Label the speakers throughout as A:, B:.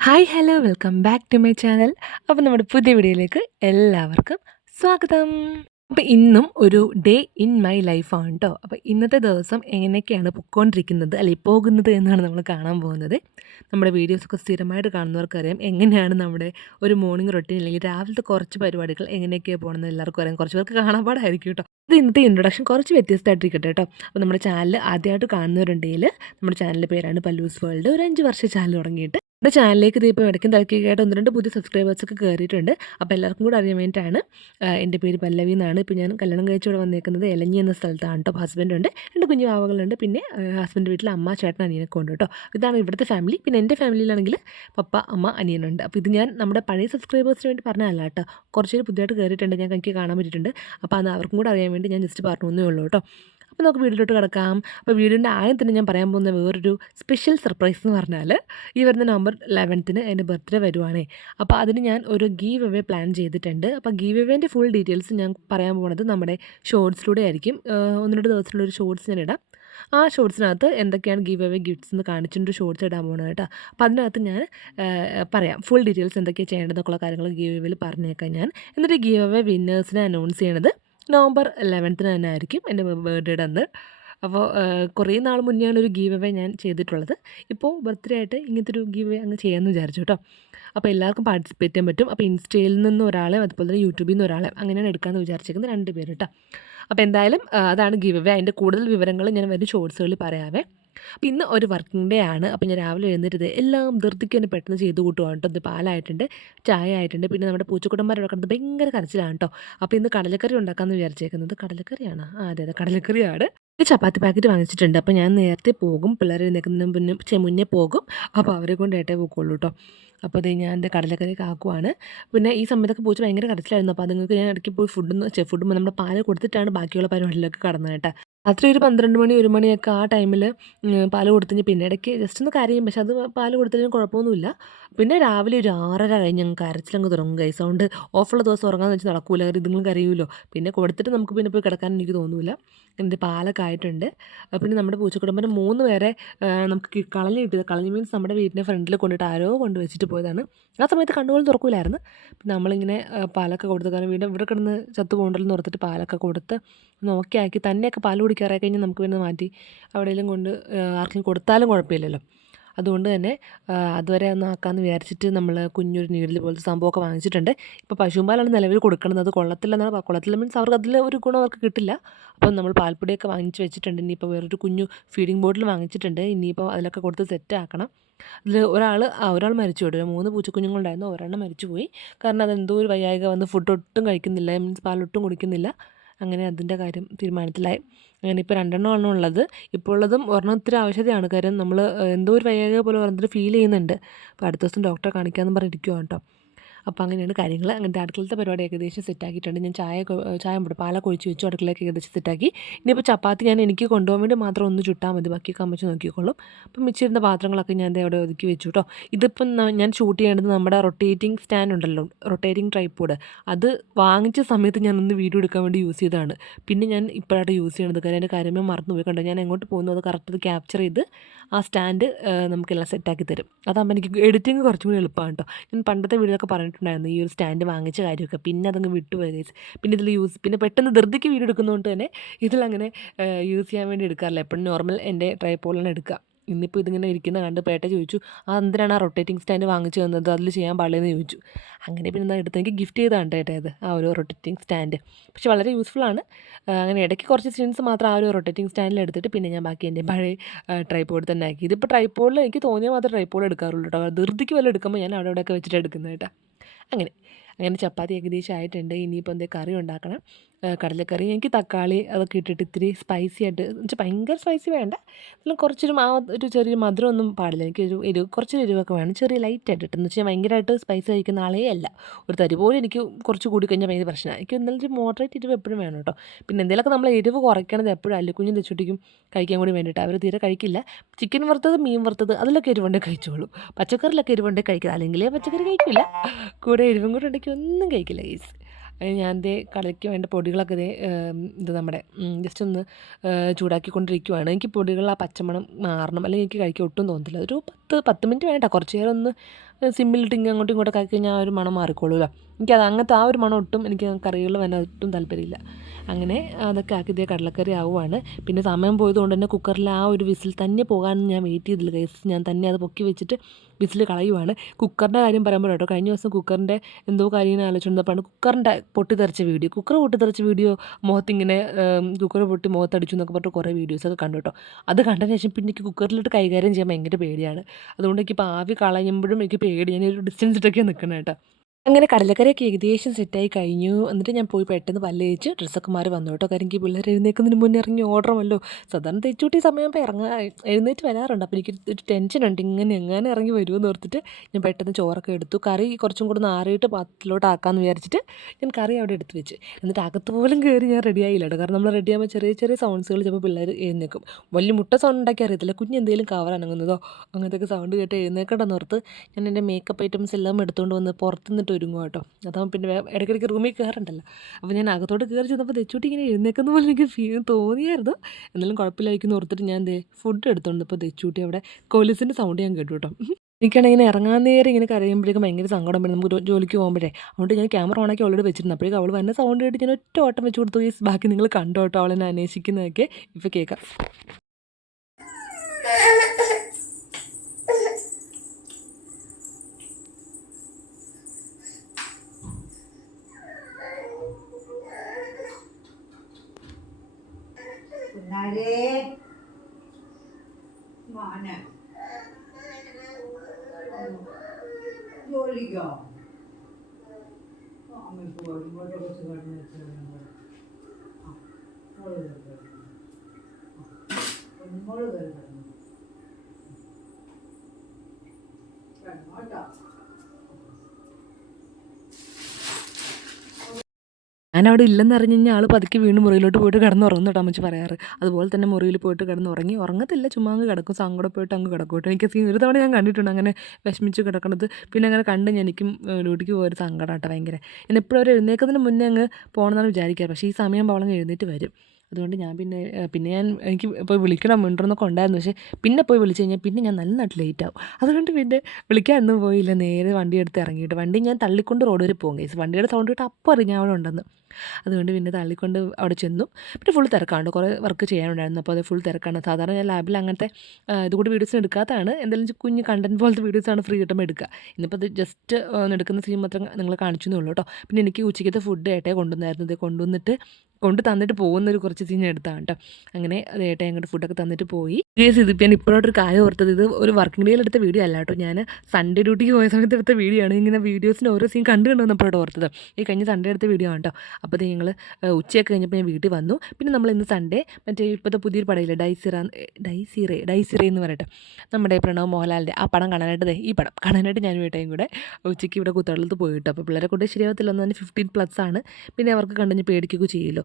A: Hi hello welcome back to my channel അപ്പോൾ നമ്മുടെ പുതിയ വീഡിയോയിലേക്ക് എല്ലാവർക്കും സ്വാഗതം. അപ്പോൾ ഇന്നും ഒരു ഡേ ഇൻ മൈ ലൈഫാണ് കേട്ടോ അപ്പോൾ ഇന്നത്തെ ദിവസം എങ്ങനെയൊക്കെയാണ് പൊയ്ക്കൊണ്ടിരിക്കുന്നത് അല്ലെങ്കിൽ പോകുന്നത് എന്നാണ് നമ്മൾ കാണാൻ പോകുന്നത്. നമ്മുടെ വീഡിയോസൊക്കെ സ്ഥിരമായിട്ട് കാണുന്നവർക്കറിയാം എങ്ങനെയാണ് നമ്മുടെ ഒരു മോർണിംഗ് റൊട്ടീൻ അല്ലെങ്കിൽ രാവിലത്തെ കുറച്ച് പരിപാടികൾ എങ്ങനെയൊക്കെയാണ് പോകണമെന്ന് എല്ലാവർക്കും അറിയാം. കുറച്ച് പേർക്ക് കാണാപാടായിരിക്കും കേട്ടോ ഇത് ഇന്നത്തെ ഇൻട്രൊഡക്ഷൻ കുറച്ച് വ്യത്യസ്തമായിട്ടിരിക്കട്ടെ കേട്ടോ അപ്പോൾ നമ്മുടെ ചാനൽ ആദ്യമായിട്ട് കാണുന്നവരുണ്ടെങ്കിൽ നമ്മുടെ ചാനലിന്റെ പേരാണ് പല്ലൂസ് വേൾഡ് ഒരു അഞ്ച് വർഷം ചാനൽ തുടങ്ങിയിട്ട് എന്റെ ചാനലിലേക്ക് ഇത് ഇപ്പോൾ ഇടയ്ക്കും തിരക്കിയൊക്കെയായിട്ട് ഒന്ന് രണ്ട് പുതിയ സബ്സ്ക്രൈബേഴ്സൊക്കെ കയറിയിട്ടുണ്ട് അപ്പോൾ എല്ലാവർക്കും കൂടെ അറിയാൻ വേണ്ടിയിട്ടാണ് എന്റെ പേര് പല്ലവി എന്നാണ്. ഇപ്പോൾ ഞാൻ കല്യാണം കഴിച്ചോടെ വന്നേക്കുന്നത് എലഞ്ഞി എന്ന സ്ഥലത്താണ് കേട്ടോ. ഹസ്ബൻഡ് ഉണ്ട് രണ്ട് കുഞ്ഞു പാവകളുണ്ട്. പിന്നെ ഹസ്ബൻഡ് വീട്ടിൽ അമ്മ ചേട്ടൻ അനിയനൊക്കെ ഉണ്ട് കേട്ടോ. ഇതാണ് ഇവിടുത്തെ ഫാമിലി പിന്നെ എന്റെ ഫാമിലിയിലാണെങ്കിൽ പപ്പ അമ്മ അനിയനുണ്ട് അപ്പോൾ ഇത് ഞാൻ നമ്മുടെ പഴയ സബ്സ്ക്രൈബേഴ്സിന് വേണ്ടി പറഞ്ഞതല്ല കേട്ടോ. കുറച്ചൊരു പുതിയതായിട്ട് കയറിയിട്ടുണ്ട് ഞാൻ എനിക്ക് കാണാൻ പറ്റിയിട്ടുണ്ട്. അപ്പോൾ അത് അവർക്കും കൂടെ അറിയാൻ വേണ്ടി ഞാൻ ജസ്റ്റ് പറഞ്ഞു എന്നേ ഉള്ളൂ കേട്ടോ. അപ്പോൾ നമുക്ക് വീട്ടിലോട്ട് കിടക്കാം. അപ്പോൾ വീടിന്റെ ആദ്യം തന്നെ ഞാൻ പറയാൻ പോകുന്ന വേറൊരു സ്പെഷ്യൽ സർപ്രൈസ് എന്ന് പറഞ്ഞാൽ ഈ വരുന്ന നവംബർ ലെവൻത്തിന് എന്റെ ബർത്ത്ഡേ വരുവാണേ. അപ്പോൾ അതിന് ഞാൻ ഒരു ഗീവ് അവേ പ്ലാൻ ചെയ്തിട്ടുണ്ട്. അപ്പോൾ ഗീവ് അവേന്റെ ഫുൾ ഡീറ്റെയിൽസ് ഞാൻ പറയാൻ പോകുന്നത് നമ്മുടെ ഷോർട്സിലൂടെ ആയിരിക്കും. ഒന്ന് രണ്ട് ഒരു ഷോർട്സ് ഞാൻ ഇടാം. ആ ഷോർട്സിനകത്ത് എന്തൊക്കെയാണ് ഗീവ് അവേ ഗിഫ്റ്റ്സ് എന്ന് കാണിച്ചിട്ട് ഷോർട്സ് ഇടാൻ പോകണം കേട്ടോ. അപ്പോൾ അതിനകത്ത് ഞാൻ പറയാം. ഫുൾ ഡീറ്റെയിൽസ് എന്തൊക്കെയാണ് ചെയ്യേണ്ടതൊക്കെയുള്ള കാര്യങ്ങൾ ഗീവ് അവേയിൽ പറഞ്ഞേക്കാം ഞാൻ. എന്നിട്ട് ഗീവ് അവേ വിന്നേഴ്സിനെ അനൗൺസ് ചെയ്യണത് നവംബർ ലെവൻത്തിന് തന്നെ ആയിരിക്കും എന്റെ ബർത്ത്ഡേയുടെ അന്ന്. അപ്പോൾ കുറേ നാൾ മുന്നെയാണ് ഒരു ഗീവ് അവേ ഞാൻ ചെയ്തിട്ടുള്ളത്. ഇപ്പോൾ ബർത്ത്ഡേ ആയിട്ട് ഇങ്ങനത്തെ ഒരു ഗീവ് അങ്ങ് ചെയ്യാമെന്ന് വിചാരിച്ചു കേട്ടോ. അപ്പോൾ എല്ലാവർക്കും പാർട്ടിസിപ്പേറ്റ് ചെയ്യാൻ പറ്റും. അപ്പോൾ ഇൻസ്റ്റയിൽ നിന്ന് ഒരാളെ അതുപോലെ തന്നെ യൂട്യൂബിൽ നിന്ന് ഒരാളെ അങ്ങനെയാണ് എടുക്കാമെന്ന് വിചാരിച്ചിരിക്കുന്നത് രണ്ട് പേര് കേട്ടോ. അപ്പോൾ എന്തായാലും അതാണ് ഗീവ് അവേ അതിന്റെ കൂടുതൽ വിവരങ്ങൾ ഞാൻ വരും ഷോർട്സുകളിൽ പറയാവേ. അപ്പോൾ ഇന്ന് ഒരു വർക്കിംഗ് ഡേ ആണ്. അപ്പോൾ ഞാൻ രാവിലെ എഴുന്നേറ്റത് എല്ലാം ധൃതിക്ക് തന്നെ പെട്ടെന്ന് ചെയ്ത് കൂട്ടുവാണ് കേട്ടോ. ഇത് പാലായിട്ടുണ്ട് ചായ ആയിട്ടുണ്ട് പിന്നെ നമ്മുടെ പൂച്ചക്കുട്ടന്മാരോട് കണ്ടത് ഭയങ്കര കരച്ചിലാണ് കേട്ടോ. അപ്പോൾ ഇന്ന് കടലക്കറി ഉണ്ടാക്കാമെന്ന് വിചാരിച്ചേക്കുന്നത് കടലക്കറിയാണ്? ആ അതെ അതെ കടലക്കറിയാണ്. ചപ്പാത്തി പാക്കറ്റ് വാങ്ങിച്ചിട്ടുണ്ട്. അപ്പോൾ ഞാൻ നേരത്തെ പോകും പിള്ളേർ എഴുന്നേക്കുന്നതിന് മുന്നേ മുന്നേ പോകും. അപ്പോൾ അവരെ കൊണ്ട് ഏട്ടേ പോക്കുള്ളൂ കേട്ടോ. അപ്പോൾ അത് ഞാൻ എന്റെ കടലക്കറി കാക്കുവാണ് പിന്നെ ഈ സമയത്തൊക്കെ പൂച്ച ഭയങ്കര കരച്ചിലായിരുന്നു. അപ്പോൾ അതുങ്ങൾക്ക് ഞാൻ ഇടയ്ക്ക് പോയി ഫുഡ് ഫുഡ് നമ്മുടെ പാൽ കൊടുത്തിട്ടാണ് ബാക്കിയുള്ള പരിപാടിയിലൊക്കെ കടന്നത് കേട്ടോ. രാത്രി ഒരു പന്ത്രണ്ട് മണി ഒരു മണിയൊക്കെ ആ ടൈമിൽ പാൽ കൊടുത്തിന് പിന്നെ ഇടയ്ക്ക് ജസ്റ്റ് ഒന്ന് കരയും. പക്ഷെ അത് പാൽ കൊടുത്തതിനും കുഴപ്പമൊന്നുമില്ല. പിന്നെ രാവിലെ ഒരു ആറര കഴിഞ്ഞ് ഞങ്ങൾക്ക് കരച്ചിലങ്ങ് തുടങ്ങും കൈ സൗണ്ട് ഓഫുള്ള ദിവസം ഉറങ്ങാന്ന് വെച്ചാൽ നടക്കൂല. ഇതുങ്ങളും കരയൂലോ. പിന്നെ കൊടുത്തിട്ട് നമുക്ക് പിന്നെ പോയി കിടക്കാൻ എനിക്ക് തോന്നില്ല എന്റെ പാലൊക്കെ ആയിട്ടുണ്ട്. പിന്നെ നമ്മുടെ പൂച്ചക്കുടുംബം മൂന്ന് പേരെ നമുക്ക് കളഞ്ഞ് കിട്ടിയത്. കളഞ്ഞ് മീൻസ് നമ്മുടെ വീടിന്റെ ഫ്രണ്ടിൽ കൊണ്ടിട്ട് ആരോ കൊണ്ട് വെച്ചിട്ട് പോയതാണ്. ആ സമയത്ത് കണ്ണുകൾ തുറക്കൂലായിരുന്നു. പിന്നെ നമ്മളിങ്ങനെ പാലൊക്കെ കൊടുത്ത് കാരണം വീട് ഇവിടെ കിടന്ന് ചത്തു പോകണ്ടല്ലോ ഓർത്തിട്ട് പാലൊക്കെ കൊടുത്ത് നോക്കിയാക്കി തന്നെയൊക്കെ പാൽ കുടിക്കാറായി കഴിഞ്ഞാൽ നമുക്ക് പിന്നെ മാറ്റി അവിടെയെല്ലാം കൊണ്ട് ആർക്കും കൊടുത്താലും കുഴപ്പമില്ലല്ലോ. അതുകൊണ്ട് തന്നെ അതുവരെ ഒന്ന് ആക്കാമെന്ന് വിചാരിച്ചിട്ട് നമ്മൾ കുഞ്ഞൊരു നീഡിൽ പോലത്തെ സംഭവമൊക്കെ വാങ്ങിച്ചിട്ടുണ്ട്. ഇപ്പോൾ പശുമ്പാലാണ് നിലവിൽ കൊടുക്കുന്നത് അത് കൊള്ളത്തില്ലെന്നാണ് കൊള്ളത്തില്ല മീൻസ് അവർക്ക് അതിൽ ഒരു ഗുണം അവർക്ക് കിട്ടില്ല. അപ്പം നമ്മൾ പാൽപ്പൊടിയൊക്കെ വാങ്ങിച്ച് വെച്ചിട്ടുണ്ട്. ഇനിയിപ്പോൾ വേറൊരു കുഞ്ഞു ഫീഡിംഗ് ബോട്ടിൽ വാങ്ങിച്ചിട്ടുണ്ട്. ഇനിയിപ്പോൾ അതിലൊക്കെ കൊടുത്ത് സെറ്റ് ആക്കണം. അതിൽ ഒരാൾ ഒരാൾ മരിച്ചു പോയി. മൂന്ന് പൂച്ചക്കുഞ്ഞുങ്ങളുണ്ടായിരുന്നു. ഒരെണ്ണം മരിച്ചു പോയി. കാരണം അതെന്തോ ഒരു വയ്യായിക വന്ന് ഫുഡ് ഒട്ടും കഴിക്കുന്നില്ല. മീൻസ് പാലൊട്ടും കുടിക്കുന്നില്ല. അങ്ങനെ അതിന്റെ കാര്യം തീരുമാനത്തിലായി. അങ്ങനെ ഇപ്പോൾ രണ്ടെണ്ണമാണ് ഉള്ളത്. ഇപ്പോൾ ഉള്ളതും ഒരെണ്ണം ഇത്തിരി ആവശ്യതയാണ്. കാര്യം നമ്മൾ എന്തോ ഒരു വയ്യായ്ക പോലെ ഓരോരുത്തർ ഫീൽ ചെയ്യുന്നുണ്ട്. അപ്പോൾ അടുത്ത ദിവസം ഡോക്ടറെ കാണിക്കാമെന്ന് പറഞ്ഞിരിക്കുവാണ് കേട്ടോ. അപ്പോൾ അങ്ങനെയാണ് കാര്യങ്ങൾ. അങ്ങനത്തെ അടുക്കളത്തെ പരിപാടി ഏകദേശം സെറ്റാക്കിയിട്ടുണ്ട് ഞാൻ ചായ ചായ പൊടി പാലൊക്കെ ഒഴിച്ച് വെച്ചു. അടുക്കളയൊക്കെ ഏകദേശം സെറ്റാക്കി ഇനിയിപ്പോൾ ചപ്പാത്തി ഞാൻ എനിക്ക് കൊണ്ടുപോകാൻ വേണ്ടി മാത്രം ഒന്ന് ചുട്ടാൽ മതി. ബാക്കിയൊക്കെ അമ്മച്ച് നോക്കിക്കോളും. അപ്പം മിച്ചിരുന്ന പാത്രങ്ങളൊക്കെ ഞാൻ അവിടെ ഒതുക്കി വെച്ചു കേട്ടോ ഇതിപ്പം ഞാൻ ഷൂട്ട് ചെയ്യേണ്ടത് നമ്മുടെ റൊട്ടേറ്റിംഗ് സ്റ്റാൻഡ് ഉണ്ടല്ലോ. റൊട്ടേറ്റിംഗ് ട്രൈപ്പോഡ് അത് വാങ്ങിച്ച സമയത്ത് ഞാനൊന്ന് വീഡിയോ എടുക്കാൻ വേണ്ടി യൂസ് ചെയ്തതാണ്. പിന്നെ ഞാൻ ഇപ്പോഴായിട്ട് യൂസ് ചെയ്യണത്. കാര്യം എന്റെ കാര്യമേ മറന്നുപോയി. കണ്ടോ? ഞാൻ എങ്ങോട്ട് പോകുന്നു? അത് കറക്റ്റ് അത് ക്യാപ്ചർ ചെയ്ത് ആ സ്റ്റാൻഡ് നമുക്കെല്ലാം സെറ്റാക്കി തരും. അതാകുമ്പോൾ എനിക്ക് എഡിറ്റിംഗ് കുറച്ചും കൂടി എളുപ്പമാണ് കേട്ടോ ഞാൻ പണ്ടത്തെ വീഡിയോയിലൊക്കെ പറഞ്ഞിട്ടുണ്ടായിരുന്നു ഈ ഒരു സ്റ്റാൻഡ് വാങ്ങിച്ച കാര്യമൊക്കെ പിന്നെ അതങ്ങ് വിട്ടുപോയി guys. പിന്നെ ഇതിൽ യൂസ് പിന്നെ പെട്ടെന്ന് ധൃതിക്ക് വീഡിയോ എടുക്കുന്നതുകൊണ്ട് തന്നെ ഇതിലങ്ങനെ യൂസ് ചെയ്യാൻ വേണ്ടി എടുക്കാറില്ല. എപ്പോഴും നോർമൽ എന്റെ ട്രൈപ്പോളിലാണ് എടുക്കുക ഇന്നിപ്പോൾ ഇതിങ്ങനെ ഇരിക്കുന്ന കണ്ട് പേട്ട ചോദിച്ചു ആ എന്തിനാണ് ആ റൊട്ടേറ്റിംഗ് സ്റ്റാൻഡ് വാങ്ങിച്ചു തന്നത്? അതിൽ ചെയ്യാൻ പാടില്ലെന്ന് ചോദിച്ചു. അങ്ങനെ പിന്നെ എന്താ എടുത്ത് എനിക്ക് ഗിഫ്റ്റ് ചെയ്താണ് കേട്ടോ ഇത് ആ ഒരു റൊട്ടേറ്റിംഗ് സ്റ്റാൻഡ് പക്ഷെ വളരെ യൂസ്ഫുൾ ആണ്. അങ്ങനെ ഇടയ്ക്ക് കുറച്ച് സ്റ്റിൻസ് മാത്രം ആ ഒരു റൊട്ടേറ്റിംഗ് സ്റ്റാൻഡിൽ എടുത്തിട്ട് പിന്നെ ഞാൻ ബാക്കി എന്റെ പഴയ ട്രൈപ്പോഡ് തന്നെ ആക്കി. ഇതിപ്പോൾ ട്രൈപ്പോഡിൽ എനിക്ക് തോന്നിയാൽ മാത്രം ട്രൈപ്പോഡ് എടുക്കാറുള്ളൂ കേട്ടോ ധൃതിക്ക് വല്ല എടുക്കുമ്പോൾ ഞാൻ അവിടെ അവിടെയൊക്കെ വെച്ചിട്ട് എടുക്കുന്നത് കേട്ടോ അങ്ങനെ. അങ്ങനെ ചപ്പാത്തി ഏകദേശം ആയിട്ടുണ്ട്. ഇനിയിപ്പോൾ എന്തേ കറി ഉണ്ടാക്കണം. കടലക്കറി എനിക്ക് തക്കാളി അതൊക്കെ ഇട്ടിട്ട് ഇത്തിരി സ്പൈസി ആയിട്ട് എന്നുവെച്ചാൽ ഭയങ്കര സ്പൈസി വേണ്ട. എന്നാലും കുറച്ചൊരു ആ ഒരു ചെറിയ മധുരമൊന്നും പാടില്ല. എനിക്ക് ഒരു എരിവ് കുറച്ചൊരു എരിവൊക്കെ വേണം. ചെറിയ ലൈറ്റ് ആയിട്ട് എന്ന് വെച്ചാൽ ഭയങ്കരമായിട്ട് സ്പൈസി കഴിക്കുന്ന ആളേ അല്ല. ഒരു തരി പോലും എനിക്ക് കുറച്ച് കൂടി കഴിഞ്ഞാൽ ഭയങ്കര പ്രശ്നമാണ് എനിക്ക് എന്നാലും ഒരു മോഡറേറ്റ് എരിവ് എപ്പോഴും വേണം കേട്ടോ. പിന്നെ എന്തെങ്കിലുമൊക്കെ നമ്മൾ എരിവ് കുറയ്ക്കണത് എപ്പോഴും അല്ലുക്കുഞ്ഞും തെച്ചുട്ടിക്കും കഴിക്കാൻ കൂടി വേണ്ടിയിട്ട്. അവർ തീരെ കഴിക്കില്ല. ചിക്കൻ വറുത്തത് മീൻ വറുത്തത് അതിലൊക്കെ എരിവുണ്ടെങ്കിൽ കഴിച്ചോളൂ. പച്ചക്കറിലൊക്കെ എരിവുണ്ടെങ്കിൽ കഴിക്കില്ല. അല്ലെങ്കിൽ പച്ചക്കറി കഴിക്കില്ല. കൂടെ എരിവും കൂടെ ഉണ്ടെങ്കിൽ ഒന്നും കഴിക്കില്ല ഗൈസ് ഞാൻ ദേ കടയ്ക്ക് വേണ്ട പൊടികളൊക്കെ ദേ ഇത് നമ്മുടെ ജസ്റ്റ് ഒന്ന് ചൂടാക്കിക്കൊണ്ടിരിക്കുവാണ്. എനിക്ക് പൊടികൾ ആ പച്ചമണം മാറണം. അല്ലെങ്കിൽ എനിക്ക് കഴിക്കാൻ ഒട്ടും തോന്നത്തില്ല. ഒരു പത്ത് പത്ത് മിനിറ്റ് വേണ്ട. കുറച്ച് നേരം ഒന്ന് സിമ്മിലിട്ട് ഇങ്ങനെ അങ്ങോട്ടും ഇങ്ങോട്ടും ആക്കി കഴിഞ്ഞാൽ ആ ഒരു മണം മാറിക്കോളൂല്ലോ എനിക്കത് അങ്ങനത്തെ ആ ഒരു മണം ഒട്ടും എനിക്ക് കറികളിൽ ഒട്ടും താല്പര്യമില്ല. അങ്ങനെ അതൊക്കെ ആക്കി ഇതേ കടലക്കറി ആവുകയാണ് പിന്നെ സമയം പോയതുകൊണ്ട് തന്നെ കുക്കറിൽ ആ ഒരു വിസിൽ തന്നെ പോകാനും ഞാൻ വെയിറ്റ് ചെയ്തില്ല. ഗൈസ് ഞാൻ തന്നെ അത് പൊക്കി വെച്ചിട്ട് വിസിൽ കളയുവാണ്. കുക്കറിന്റെ കാര്യം പറയുമ്പോൾ കേട്ടോ കഴിഞ്ഞ ദിവസം കുക്കറിന്റെ എന്തോ കാര്യം ആലോചിച്ചിരുന്നപ്പോഴാണ് കുക്കറിന്റെ പൊട്ടിത്തെറിച്ച വീഡിയോ കുക്കർ പൊട്ടിത്തെറിച്ച വീഡിയോ മുഖത്തിങ്ങനെ കുക്കർ പൊട്ടി മുഖത്തടിച്ചു എന്നൊക്കെ പറഞ്ഞിട്ട് കുറേ വീഡിയോസൊക്കെ കണ്ടു കേട്ടോ. അത് കണ്ടതിന് ശേഷം പിന്നെ എനിക്ക് കുക്കറിലിട്ട് കൈകാര്യം ചെയ്യാൻ ഭയങ്കര പേടിയാണ്. അതുകൊണ്ട് എനിക്കിപ്പോൾ ആവി കളയുമ്പോഴും എനിക്ക് പേടി. ഞാനൊരു ഡിസ്റ്റൻസ് ഇട്ടൊക്കെയാണ് നിൽക്കുന്നത് കേട്ടോ അങ്ങനെ കടലക്കറിയൊക്കെ ഏകദേശം സെറ്റായി കഴിഞ്ഞു. എന്നിട്ട് ഞാൻ പോയി പെട്ടെന്ന് പല്ല് തേച്ച് ഡ്രസ്സൊക്കെ മാറി വന്നു കേട്ടോ. കാര്യം പിള്ളേർ എഴുന്നേൽക്കുന്നതിന് മുന്നേ ഇറങ്ങി ഓർഡറുമല്ലോ സാധാരണ തെച്ചുകൂട്ടി സമയമാകുമ്പോൾ ഇറങ്ങ എഴുന്നേറ്റ് വരാറുണ്ട്. അപ്പോൾ എനിക്ക് ഒരു ടെൻഷനുണ്ട് ഇങ്ങനെ എങ്ങനെ ഇറങ്ങി വരുമെന്ന് ഓർത്തിട്ട് ഞാൻ പെട്ടെന്ന് ചോറൊക്കെ എടുത്തു. കറി കുറച്ചും കൂടെ നാറിയിട്ട് പാത്രത്തിലോട്ട് ആക്കാമെന്ന് വിചാരിച്ചിട്ട് ഞാൻ കറി അവിടെ എടുത്ത് വെച്ച്. എന്നിട്ട് അകത്ത് പോലും കയറി ഞാൻ റെഡി ആയില്ല കേട്ടോ. കാരണം നമ്മൾ റെഡി ആകുമ്പോൾ ചെറിയ ചെറിയ സൗണ്ട്സുകൾ ചിലപ്പോൾ പിള്ളേർ എഴുന്നേക്കും വലിയ മുട്ട സൗണ്ട് ഉണ്ടാക്കി അറിയത്തില്ല. കുഞ്ഞ് എന്തെങ്കിലും കവർ അനങ്ങുന്നതോ അങ്ങനത്തെ സൗണ്ട് കേട്ട് എഴുന്നേക്കണ്ടെന്ന് ഓർത്ത് ഞാൻ എന്റെ മേക്കപ്പ് ഐറ്റംസ് എല്ലാം എടുത്തുകൊണ്ട് വന്ന് പുറത്ത് നിന്നിട്ട് ഒരുങ്ങും കേട്ടോ. അതാകുമ്പോൾ പിന്നെ ഇടയ്ക്കിടയ്ക്ക് റൂമിൽ കയറണ്ടല്ലോ അപ്പോൾ ഞാൻ അകത്തോട്ട് കയറി ചെന്നപ്പോൾ തെച്ചൂട്ടി ഇങ്ങനെ എഴുന്നേക്കുന്ന പോലെ എനിക്ക് ഫീൽ തോന്നിയായിരുന്നു. എന്നാലും കുഴപ്പമില്ലായിരിക്കും ഓർത്തിട്ട് ഞാൻ ഫുഡ് എടുത്തോണ്ട് ഇപ്പോൾ തെച്ചൂട്ടി അവിടെ കോലീസിന്റെ സൗണ്ട് ഞാൻ കേട്ടു കേട്ടോ. എനിക്കാണെങ്കിൽ ഇങ്ങനെ ഇറങ്ങാൻ നേരം ഇങ്ങനെ കരയുമ്പോഴേക്കും ഭയങ്കര സങ്കടം വരും നമുക്ക് ജോലിക്ക് പോകുമ്പോഴേ. അതുകൊണ്ട് ഞാൻ ക്യാമറ ഓണാക്കി ഓൾറെഡി വെച്ചിരുന്നു. അപ്പോഴേക്കും അവൾ വന്ന സൗണ്ട് കേട്ട് ഞാൻ ഒറ്റ ഓട്ടം വെച്ച് കൊടുത്തു. ബാക്കി നിങ്ങൾ കണ്ടോ കേട്ടോ അവളെന്നെ അന്വേഷിക്കുന്നതൊക്കെ. ഇപ്പോൾ കേൾക്കാം
B: പിന്നാരേ മോനെ ജോലിക്കോ? അമ്മയ്ക്ക് വരുമ്പോഴത്തെ കുറച്ച് കണ്ണു വെച്ചാൽ വരുന്നത് കയറി കിടന്നു കിടന്നോട്ടോ
A: ഞാൻ അവിടെ ഇല്ലെന്ന് അറിഞ്ഞ് കഴിഞ്ഞാൽ ആൾ പതുക്കെ വീണ്ടും മുറിയിലോട്ട് പോയിട്ട് കിടന്ന് ഉറങ്ങും കേട്ടോ അമ്മച്ചി പറയാറ്. അതുപോലെ തന്നെ മുറിയിൽ പോയിട്ട് കിടന്നുറങ്ങി. ഉറങ്ങത്തില്ല ചുമ്മാ അങ്ങ് കിടക്കും. സങ്കടം പോയിട്ട് അങ്ങ് കിടക്കും കേട്ടോ. എനിക്ക് ഒരു തവണ ഞാൻ കണ്ടിട്ടുണ്ട് അങ്ങനെ വിഷമിച്ച് കിടക്കണത്. പിന്നെ അങ്ങനെ കണ്ട് എനിക്കും ഡ്യൂട്ടിക്ക് പോയൊരു സങ്കടം കേട്ടോ ഭയങ്കര. ഞാൻ എപ്പോഴും അവർ എഴുന്നേൽക്കുന്നതിന് മുന്നേ അങ്ങ് പോകണമെന്നാണ് വിചാരിക്കാറ്. പക്ഷേ ഈ സമയം അവളങ്ങ് എഴുന്നേറ്റ് വരും. അതുകൊണ്ട് ഞാൻ പിന്നെ പിന്നെ ഞാൻ എനിക്ക് പോയി വിളിക്കണം മിണ്ടറെന്നൊക്കെ ഉണ്ടായിരുന്നു. പക്ഷേ പിന്നെ പോയി വിളിച്ചു കഴിഞ്ഞാൽ പിന്നെ ഞാൻ നല്ലതായിട്ട് ലേറ്റ് ആവും. അതുകൊണ്ട് പിന്നെ വിളിക്കാനൊന്നും പോയില്ല. നേരെ വണ്ടി എടുത്ത് ഇറങ്ങിയിട്ട്. വണ്ടി ഞാൻ തള്ളിക്കൊണ്ട് റോഡ് വരെ പോകും കേസ് വണ്ടിയുടെ സൗണ്ട് കേട്ട് അപ്പം അറിഞ്ഞാൽ അവിടെ ഉണ്ടെന്ന്. അതുകൊണ്ട് പിന്നെ തള്ളിക്കൊണ്ട് അവിടെ ചെന്നു. പിന്നെ ഫുൾ തിരക്കാണ്ട് കുറേ വർക്ക് ചെയ്യാനുണ്ടായിരുന്നു. അപ്പോൾ അത് ഫുൾ തിരക്കാണ്. സാധാരണ ഞാൻ ലാബിൽ അങ്ങനത്തെ ഇതുകൂടി വീഡിയോസ് എടുക്കാത്തതാണ്. എന്തെങ്കിലും കുഞ്ഞ് കണ്ടന്റ് പോലത്തെ വീഡിയോസാണ് ഫ്രീ കിട്ടുമ്പോൾ എടുക്കുക ഇന്നിപ്പോൾ അത് ജസ്റ്റ് എടുക്കുന്ന സീൻ മാത്രം നിങ്ങൾ കാണിച്ചു എന്നുള്ളൂ കേട്ടോ. പിന്നെ എനിക്ക് ഉച്ചയ്ക്കത്തെ ഫുഡ് ഏട്ടയെ കൊണ്ടുവന്നായിരുന്നു. ഇത് കൊണ്ടുവന്നിട്ട് കൊണ്ട് തന്നിട്ട് പോകുന്ന ഒരു കുറച്ച് സീൻ എടുത്താണ് കേട്ടോ. അങ്ങനെ അത് ഏട്ടൻ അങ്ങോട്ട് ഫുഡൊക്കെ തന്നിട്ട് പോയി. ഗേസ് ഇതിപ്പോൾ ഞാൻ ഇപ്പോഴോട്ടൊരു കാര്യം ഓർത്തത്. ഇത് ഒരു വർക്കിംഗ് ഡേയിൽ എടുത്ത വീഡിയോ അല്ല കേട്ടോ. ഞാൻ സൺഡേ ഡ്യൂട്ടിക്ക് പോയ സമയത്ത് എടുത്ത വീഡിയോ ആണ്. ഇങ്ങനെ വീഡിയോസിന്റെ ഓരോ സീൻ കണ്ടു കണ്ടു വന്നപ്പോഴാണ് ഓർത്തത്. ഈ കഴിഞ്ഞ സൺഡേ എടുത്ത വീഡിയോ ആണ് കേട്ടോ. അപ്പോൾ ഞങ്ങൾ ഉച്ചയൊക്കെ കഴിഞ്ഞപ്പോൾ ഞാൻ വീട്ടിൽ വന്നു. പിന്നെ നമ്മൾ ഇന്ന് സൺഡേ മറ്റേ ഇപ്പോഴത്തെ പുതിയൊരു പടയില്ലേ? ഡൈസിറ ഡൈസിറേ ഡൈസിറേ എന്ന് പറയട്ടെ. നമ്മുടെ പ്രണവ് മോഹൻലാലിന്റെ ആ പടം കാണാനായിട്ട് ഈ പടം കാണാനായിട്ട് ഞാൻ വീട്ടേയും കൂടെ ഉച്ചയ്ക്ക് ഇവിടെ കുത്തളത്ത് പോയിട്ട് അപ്പോൾ പിള്ളേരെ കൊണ്ട് ശരിയാവത്തില്ല ഒന്ന് തന്നെ ഫിഫ്റ്റീൻ പ്ലസ് ആണ്. പിന്നെ അവർക്ക് കണ്ടുകഴിഞ്ഞ് പേടിക്കുകയൊക്കെ ചെയ്യുമല്ലോ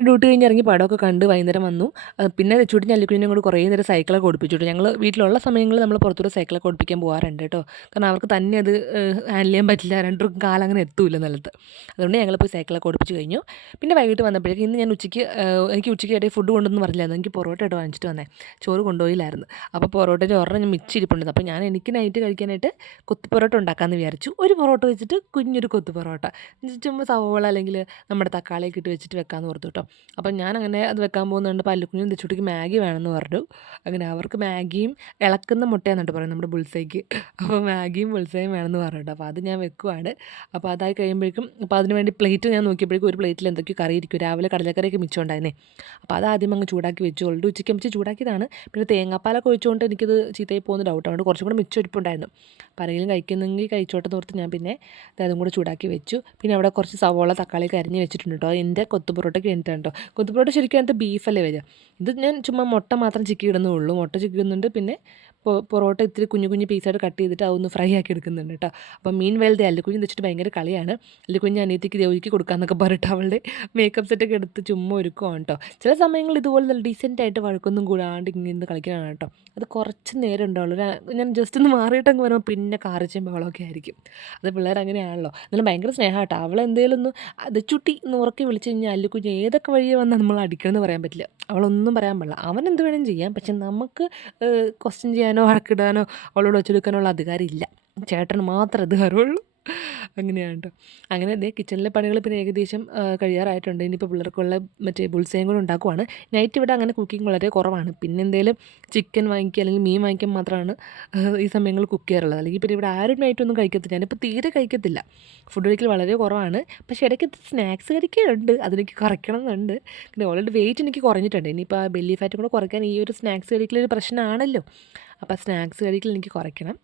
A: ഡ്യൂട്ടി കഴിഞ്ഞ് ഇറങ്ങി പടമൊക്കെ കണ്ട് വൈകുന്നേരം വന്നു. പിന്നെ ചൂട്ടി ഞല്ലിക്കുഞ്ഞിനെ കൂടി കുറേ നേരം സൈക്കിളൊക്കെ ഓടിപ്പിച്ചിട്ടു ഞങ്ങൾ വീട്ടിലുള്ള സമയങ്ങളിൽ നമ്മൾ പുറത്തൊരു സൈക്കിളൊക്കെ ഓടിപ്പിക്കാൻ പോകാറുണ്ട് കേട്ടോ. കാരണം അവർക്ക് തന്നെ അത് ഹാൻഡിൽ ചെയ്യാൻ പറ്റില്ല. രണ്ടും കാലം അങ്ങനെ എത്തൂല നിലത്ത്. അതുകൊണ്ട് ഞങ്ങൾ പോയി സൈക്കിളൊക്കെ ഓടിപ്പിച്ച് കഴിഞ്ഞു. പിന്നെ വൈകിട്ട് വന്നപ്പോഴേക്കും ഇന്ന് ഞാൻ ഉച്ചയ്ക്ക് എനിക്ക് ഉച്ചയ്ക്ക് ഇടയിൽ ഫുഡ് കൊണ്ടൊന്നും പറഞ്ഞില്ലായിരുന്നു. എനിക്ക് പൊറോട്ട ഇട്ട് വാങ്ങിച്ചിട്ട് വന്നേ. ചോറ് കൊണ്ടുപോയില്ലായിരുന്നു. അപ്പോൾ പൊറോട്ടയുടെ ഒരെണ്ണം ഞാൻ മിച്ചിരിപ്പുണ്ട് അപ്പോൾ ഞാൻ എനിക്ക് നൈറ്റ് കഴിക്കാനായിട്ട് കൊത്തു പൊറോട്ട ഉണ്ടാക്കാമെന്ന് വിചാരിച്ചു. ഒരു പൊറോട്ട വെച്ചിട്ട് കുഞ്ഞൊരു കൊത്തു പൊറോട്ട. ചുമ്മാ സവോള അല്ലെങ്കിൽ നമ്മുടെ തക്കാളിയൊക്കെ ഇട്ട് വെച്ചിട്ട് വെക്കാമെന്ന് ഓർത്തു കേട്ടോ. അപ്പം ഞാൻ അങ്ങനെ അത് വെക്കാൻ പോകുന്നുണ്ട്. പല്ലുക്കുഞ്ഞും തെച്ചുട്ടിക്ക് മാഗി വേണമെന്ന് പറഞ്ഞു. അങ്ങനെ അവർക്ക് മാഗിയും ഇളക്കുന്ന മുട്ടയെന്നിട്ട് പറയും നമ്മുടെ ബുൾസൈക്ക്. അപ്പോൾ മാഗിയും ബുൾസൈയും വേണമെന്ന് പറഞ്ഞിട്ട് അപ്പോൾ അത് ഞാൻ വെക്കുവാണ്. അപ്പോൾ അതായി കഴിയുമ്പോഴേക്കും അപ്പോൾ അതിന് വേണ്ടി പ്ലേറ്റ് ഞാൻ നോക്കിയപ്പോഴേക്കും ഒരു പ്ലേറ്റിൽ എന്തൊക്കെയോ കറി ഇരിക്കും. രാവിലെ കടലക്കറിയൊക്കെ മിച്ചമുണ്ടായിരുന്നേ അപ്പോൾ അത് ആദ്യം അങ്ങ് ചൂടാക്കി വെച്ചു. ഉള്ളു ഉച്ചയ്ക്ക് അമ്മച്ച് ചൂടാക്കിയതാണ്. പിന്നെ തേങ്ങാപ്പാലൊക്കെ ഒഴിച്ചുകൊണ്ട് എനിക്കത് ചീത്തയായി പോകുന്ന ഡൗട്ട് അതുകൊണ്ട് കുറച്ചും കൂടെ മിച്ചം ഇരിപ്പുണ്ടായിരുന്നു. അപ്പോൾ ആരെങ്കിലും കഴിക്കുന്നെങ്കിൽ കഴിച്ചോട്ടെ ഓർത്ത് ഞാൻ പിന്നെ അതും കൂടെ ചൂടാക്കി വെച്ചു. പിന്നെ അവിടെ കുറച്ച് സവോള തക്കാളി അരിഞ്ഞ് വെച്ചിട്ടുണ്ട് കേട്ടോ. എന്റെ കൊത്തു പൊറോട്ടയ്ക്ക് വേണ്ടിയിട്ടാണ് കേട്ടോ കൊത്തുപൊറോട്ട ശരിക്കും അതിനകത്ത് ബീഫല്ലേ വരിക? ഇത് ഞാൻ ചുമ്മാ മുട്ട മാത്രം ചിക്കി ഇടുന്നുള്ളൂ മുട്ട ചിക്കി ഇടുന്നുണ്ട് പിന്നെ പൊറോട്ട ഇത്തിരി കുഞ്ഞു കുഞ്ഞു പീസായിട്ട് കട്ട് ചെയ്തിട്ട് അതൊന്ന് ഫ്രൈ ആക്കി എടുക്കുന്നുണ്ട് കേട്ടോ അപ്പോൾ മീൻ വെൽതെ അല്ലുകുഞ്ഞ് വെച്ചിട്ട് ഭയങ്കര കളിയാണ്. അല്ലുകുഞ്ഞ് അനിയത്തിക്ക് ദേവിക്ക് കൊടുക്കാമെന്നൊക്കെ പറഞ്ഞിട്ട് അവളുടെ മേക്കപ്പ് സെറ്റൊക്കെ എടുത്ത് ചുമ്മാ ഒരുക്കുവാണ് കേട്ടോ ചില സമയങ്ങളിൽ ഇതുപോലെ നല്ല ഡീസന്റായിട്ട് ആയിട്ട് വഴക്കൊന്നും കൂടാണ്ട് ഇങ്ങനെ കളിക്കാനാണ് കേട്ടോ അത് കുറച്ച് നേരം ഉണ്ടാവുള്ളൂ. ഞാൻ ജസ്റ്റ് ഒന്ന് മാറിയിട്ടങ്ങ് വരുമ്പോൾ പിന്നെ കാറിച്ചും ബഹളമൊക്കെ ആയിരിക്കും. അത് പിള്ളേർ അങ്ങനെയാണല്ലോ. എന്നാലും ഭയങ്കര സ്നേഹം കേട്ടോ അവൾ എന്തെങ്കിലും ഒന്ന് അത് ചുട്ടി എന്ന് ഉറക്കി വിളിച്ചു കഴിഞ്ഞാൽ അല്ലുകുഞ്ഞ് ഏതൊക്കെ വഴിയെ വന്നാൽ നമ്മൾ അടിക്കണമെന്ന് പറയാൻ പറ്റില്ല. അവളൊന്നും പറയാൻ പാടില്ല. അവൻ എന്ത് വേണമെങ്കിലും ചെയ്യാം. പക്ഷെ നമുക്ക് ക്വസ്റ്റ്യൻ ചെയ്യാനും പറയാനോ വഴക്കിടാനോ അവളോട് വെച്ചെടുക്കാനുള്ള അധികാരമില്ല. ചേട്ടന് മാത്രമേ അധികാരമുള്ളൂ. അങ്ങനെയാണ് കേട്ടോ അങ്ങനെ ദേ കിച്ചണിലെ പണികൾ പിന്നെ ഏകദേശം കഴിയാറായിട്ടുണ്ട്. ഇനിയിപ്പോൾ പിള്ളേർക്കുള്ള മറ്റേ ബുൾസയും കൂടെ ഉണ്ടാക്കുവാണ്. നൈറ്റ് ഇവിടെ അങ്ങനെ കുക്കിംഗ് വളരെ കുറവാണ്. പിന്നെ എന്തെങ്കിലും ചിക്കൻ വാങ്ങിക്കുക അല്ലെങ്കിൽ മീൻ വാങ്ങിക്കാൻ മാത്രമാണ് ഈ സമയങ്ങളിൽ കുക്ക് ചെയ്യാറുള്ളത്. അല്ലെങ്കിൽ പിന്നെ ഇവിടെ ആരും നൈറ്റ് ഒന്നും കഴിക്കത്തില്ല. ഞാനിപ്പോൾ തീരെ കഴിക്കത്തില്ല. ഫുഡ് കഴിക്കൽ വളരെ കുറവാണ്. പക്ഷേ ഇടയ്ക്ക് സ്നാക്സ് കഴിക്കുന്നുണ്ട് അതെനിക്ക് കുറയ്ക്കണം എന്നുണ്ട് പിന്നെ ഓൾറെഡി വെയിറ്റ് എനിക്ക് കുറഞ്ഞിട്ടുണ്ട്. ഇനിയിപ്പോൾ ബെല്ലി ഫാറ്റ് കൂടെ കുറയ്ക്കാൻ ഈ ഒരു സ്നാക്സ് കഴിക്കലൊരു പ്രശ്നമാണല്ലോ. അപ്പോൾ സ്നാക്സ് കഴിക്കൽ എനിക്ക് കുറയ്ക്കണം.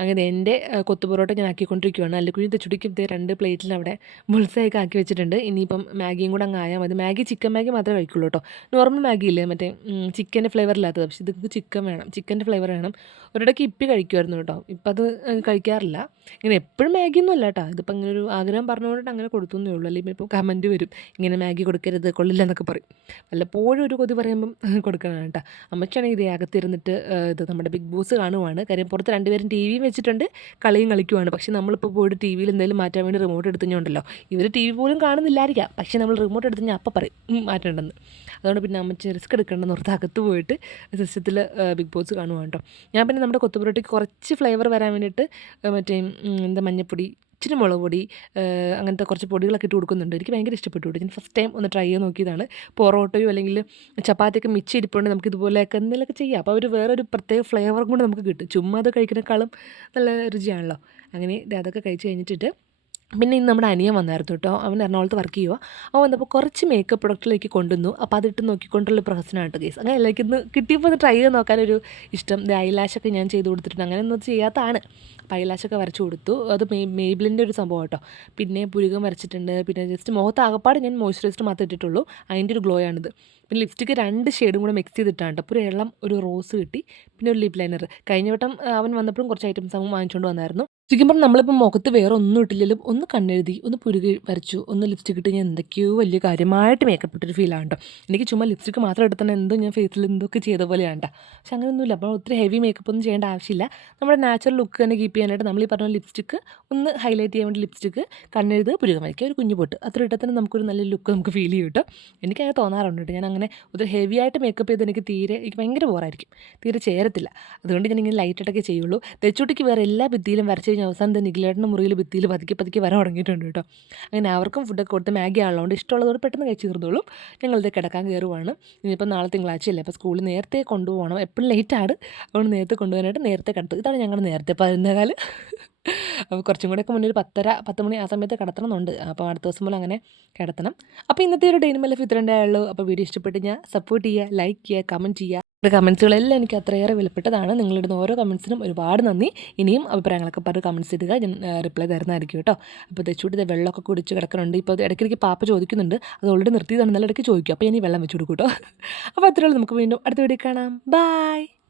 A: അങ്ങനെ എന്റെ കൊത്തുപൊറോട്ട കൊത്തു പൊറോട്ട ഞാൻ ആക്കിക്കൊണ്ടിരിക്കുകയാണ് അല്ലുക്കുഴി തെച്ചുടിക്കും ദേ രണ്ട് പ്ലേറ്റിൽ അവിടെ ബുൾസയൊക്കെ ആക്കി വെച്ചിട്ടുണ്ട്. ഇനിയിപ്പം മാഗിയും കൂടെ അങ്ങ് ആയാൽ മതി. മാഗി ചിക്കൻ മാഗി മാത്രമേ കഴിക്കുള്ളൂ കേട്ടോ. നോർമൽ മാഗി ഇല്ലേ മറ്റേ ചിക്കന്റെ ഫ്ലേവർ ഇല്ലാത്തത്. പക്ഷേ ഇത് ചിക്കൻ വേണം. ചിക്കന്റെ ഫ്ലേവർ വേണം. ഒരിടയ്ക്ക് ഇപ്പി കഴിക്കുമായിരുന്നു കേട്ടോ. ഇപ്പം അത് കഴിക്കാറില്ല. ഇങ്ങനെ എപ്പോഴും മാഗി ഒന്നും അല്ല കേട്ടോ. ഇതിപ്പോൾ അങ്ങനെ ഒരു ആഗ്രഹം പറഞ്ഞുകൊണ്ടിട്ട് അങ്ങനെ കൊടുത്തു എന്നേ ഉള്ളൂ. അല്ലെങ്കിൽ ഇപ്പോൾ കമന്റ് വരും. ഇങ്ങനെ മാഗി കൊടുക്കരുത് കൊള്ളില്ല എന്നൊക്കെ പറയും. വല്ലപ്പോഴും ഒരു കൊതി പറയുമ്പം കൊടുക്കണം കേട്ടോ. അമ്മച്ചാണെങ്കിൽ ഇതേ അകത്തിരുന്നിട്ട് ഇത് നമ്മുടെ ബിഗ് ബോസ് കാണുവാണ് കാര്യം പുറത്ത് രണ്ടുപേരും ടി വിയും വെച്ചിട്ടുണ്ട് കളിയും കളിക്കുവാണ്. പക്ഷേ നമ്മളിപ്പോൾ പോയിട്ട് ടി വിയിൽ എന്തെങ്കിലും മാറ്റാൻ വേണ്ടി റിമോട്ട് എടുത്തുകൊണ്ടല്ലോ ഇവർ ടി വി പോലും കാണുന്നില്ലായിരിക്കാം. പക്ഷേ നമ്മൾ റിമോട്ട് എടുത്ത് ഞാൻ അപ്പം പറയും മാറ്റേണ്ടെന്ന്. അതുകൊണ്ട് പിന്നെ അമ്മച്ചി റിസ്ക് എടുക്കേണ്ടെന്ന് ഓർത്ത് അകത്ത് പോയിട്ട് സിസ്റ്റത്തിൽ ബിഗ് ബോസ് കാണുവാണ് കേട്ടോ ഞാൻ പിന്നെ നമ്മുടെ കൊത്തുപുരട്ടിക്ക് കുറച്ച് ഫ്ലേവർ വരാൻ വേണ്ടിയിട്ട് മറ്റേ എന്താ മഞ്ഞപ്പൊടി ഇച്ചിരി മുളക് പൊടി അങ്ങനത്തെ കുറച്ച് പൊടികളൊക്കെ ഇട്ട് കൊടുക്കുന്നുണ്ട്. എനിക്ക് ഭയങ്കര ഇഷ്ടപ്പെട്ടു ഞാൻ ഫസ്റ്റ് ടൈം ഒന്ന് ട്രൈ ചെയ്ത് നോക്കിയതാണ്. പൊറോട്ടയോ അല്ലെങ്കിൽ ചപ്പാത്തിയൊക്കെ മിച്ചം ഇരിപ്പുണ്ട് നമുക്ക് ഇതുപോലെയൊക്കെ എന്തെങ്കിലുമൊക്കെ ചെയ്യാം. അപ്പോൾ ഒരു വേറൊരു പ്രത്യേക ഫ്ലേവറും കൂടെ നമുക്ക് കിട്ടും. ചുമ്മാ അത് കഴിക്കുന്നേക്കാളും നല്ല രുചിയാണല്ലോ. അങ്ങനെ അതൊക്കെ കഴിച്ച് കഴിഞ്ഞിട്ട് പിന്നെ ഇന്ന് നമ്മുടെ അനിയൻ വന്നായിരുന്നു കേട്ടോ അവൻ എറണാകുളത്ത് വർക്ക് ചെയ്യുക അവൻ വന്നപ്പോൾ കുറച്ച് മേക്കപ്പ് പ്രൊഡക്റ്റിലേക്ക് കൊണ്ടുവന്നു. അപ്പോൾ അതിട്ട് നോക്കിക്കൊണ്ടുള്ള പ്രഹസനമാണ് കേട്ടോ കേസ് അങ്ങനെ എല്ലാവർക്കും ഇന്ന് കിട്ടിയപ്പോൾ ഒന്ന് ട്രൈ ചെയ്ത് നോക്കാനൊരു ഇഷ്ടം. ഐലാഷൊക്കെ ഞാൻ ചെയ്ത് കൊടുത്തിട്ടുണ്ട്. അങ്ങനെ ഒന്നും ചെയ്യാത്തതാണ് അപ്പോൾ ഐലാഷൊക്കെ വരച്ചു കൊടുത്തു. അത് മേ മേബിലിന്റെ ഒരു സംഭവം കേട്ടോ പിന്നെ പുരുകം വരച്ചിട്ടുണ്ട്. പിന്നെ ജസ്റ്റ് മുഖത്ത് ആകപ്പാട് ഞാൻ മോയ്സ്ചറൈസർ മാത്രം ഇട്ടിട്ടുള്ളൂ. അതിന്റെ ഒരു ഗ്ലോ ആണിത്. പിന്നെ ലിപ്സ്റ്റിക്ക് രണ്ട് ഷെയ്ഡും കൂടെ മിക്സ് ചെയ്തിട്ടാണ് അപ്പോൾ ഒരു ഇളം ഒരു റോസ് കിട്ടി. പിന്നെ ഒരു ലിപ് ലൈനർ കഴിഞ്ഞ വട്ടം അവൻ വന്നപ്പോഴും കുറച്ച് ഐറ്റംസ് അവൻ വാങ്ങിച്ചുകൊണ്ട് വന്നായിരുന്നു. ശരിക്കും പറഞ്ഞാൽ നമ്മളിപ്പോൾ മുഖത്ത് വേറെ ഒന്നും ഇട്ടില്ലെങ്കിലും ഒന്ന് കണ്ണെഴുതി ഒന്ന് പുരുകി വരച്ചു ഒന്ന് ലിപ്സ്റ്റിക് ഇട്ട് ഞാൻ എന്തൊക്കെയോ വലിയ കാര്യമായിട്ട് മേക്കപ്പ് ഇട്ടൊരു ഫീലാണ് കേട്ടോ എനിക്ക് ചുമ്മാ ലിപ്സ്റ്റിക് മാത്രം എടുത്താൽ എന്തോ ഞാൻ ഫേസിൽ എന്തൊക്കെ ചെയ്ത പോലെയാണ് കേട്ടോ പക്ഷെ അങ്ങനെയൊന്നുമില്ല. അപ്പോൾ ഒത്തിരി ഹെവി മേക്കപ്പ് ഒന്നും ചെയ്യേണ്ട ആവശ്യമില്ല. നമ്മുടെ നാച്ചുറൽ ലുക്ക് തന്നെ കീപ്പ് ചെയ്യാനായിട്ട് നമ്മൾ ഈ പറഞ്ഞ ലിപ്സ്റ്റിക്ക് ഒന്ന് ഹൈലൈറ്റ് ചെയ്യാൻ വേണ്ടി ലിപ്സ്റ്റിക്ക് കണ്ണെഴുത് പുരുകം വരയ്ക്കുക ഒരു കുഞ്ഞു പൊട്ട്. അത്ര ഇട്ടാൽ തന്നെ നമുക്കൊരു നല്ല ലുക്ക് നമുക്ക് ഫീൽ ചെയ്യും കേട്ടോ എനിക്കങ്ങനെ തോന്നാറുണ്ട് ഞാൻ അങ്ങനെ ഒത്തിരി ഹെവി ആയിട്ട് മേക്കപ്പ് ചെയ്ത് എനിക്ക് തീരെ എനിക്ക് ഭയങ്കര ബോറായിരിക്കും തീരെ ചേരത്തില്ല. അതുകൊണ്ട് ഞാൻ ഇങ്ങനെ ലൈറ്റായിട്ടൊക്കെ ചെയ്യുള്ളൂ. തെച്ചുട്ടിക്ക് വേറെ എല്ലാ ഭിത്തിയിലും വരച്ച് കഴിഞ്ഞാൽ അവസാനം തന്നെ നിഖിലേട്ടന്റെ മുറിയിൽ ഭിത്തിയിൽ പതുക്കി പതുക്കി വരാൻ തുടങ്ങിയിട്ടുണ്ട് കേട്ടോ. അങ്ങനെ അവർക്കും ഫുഡൊക്കെ കൊടുത്ത് മാഗി ആളുകൊണ്ട് ഇഷ്ടമുള്ളതോട് പെട്ടെന്ന് കഴിച്ച് തീർന്നോളും. ഞങ്ങളിത് കിടക്കാൻ കയറുവാണ്. ഇനിയിപ്പോൾ നാളെ തിങ്കളാഴ്ചയല്ലേ അപ്പോൾ സ്കൂളിൽ നേരത്തെ കൊണ്ടുപോകണം. എപ്പോഴും ലേറ്റാണ് അതുകൊണ്ട് നേരത്തെ കൊണ്ടുപോകാനായിട്ട് നേരത്തെ കിടത്തും. ഇതാണ് ഞങ്ങളുടെ നേരത്തെ പതിനേകാൽ അപ്പോൾ കുറച്ചും കൂടെയൊക്കെ മുന്നേ ഒരു പത്തര പത്ത് മണി ആ സമയത്ത് കിടത്തണമെന്നുണ്ട്. അപ്പോൾ അടുത്ത ദിവസം പോലെ അങ്ങനെ കിടത്തണം. അപ്പോൾ ഇന്നത്തെ ഒരു ഡെയിലി ലൈഫ് ഇത്രണ്ടേ ഉള്ളൂ. അപ്പോൾ വീഡിയോ ഇഷ്ടപ്പെട്ട് ഞാൻ സപ്പോർട്ട് ചെയ്യുക ലൈക്ക് ചെയ്യുക കമന്റ് ചെയ്യുക. നിങ്ങളുടെ കമൻസുകളെല്ലാം എനിക്ക് അത്രയേറെ വിലപ്പെട്ടതാണ്. നിങ്ങളിടുന്ന ഓരോ കമൻസിനും ഒരുപാട് നന്ദി. ഇനിയും അഭിപ്രായങ്ങളൊക്കെ പറഞ്ഞ് കമൻസ് ഇടുക ഞാൻ റിപ്ലൈ തരുന്നതായിരിക്കും കേട്ടോ. അപ്പോൾ തെച്ചൂട്ട് ഇത് വെള്ളമൊക്കെ കുടിച്ച് കിടക്കുന്നുണ്ട്. ഇപ്പോൾ ഇടയ്ക്കിടയ്ക്ക് പാപ്പ ചോദിക്കുന്നുണ്ട്. അത് ഓൾറെഡി നിർത്തിയതാണ്. നല്ല ഇടയ്ക്ക് ചോദിക്കും. അപ്പോൾ ഇനി വെള്ളം വെച്ച് കൊടുക്കും കേട്ടോ. അപ്പോൾ അത്രയുള്ളൂ നമുക്ക് വീണ്ടും അടുത്ത വീഡിയോ കാണാം. ബൈ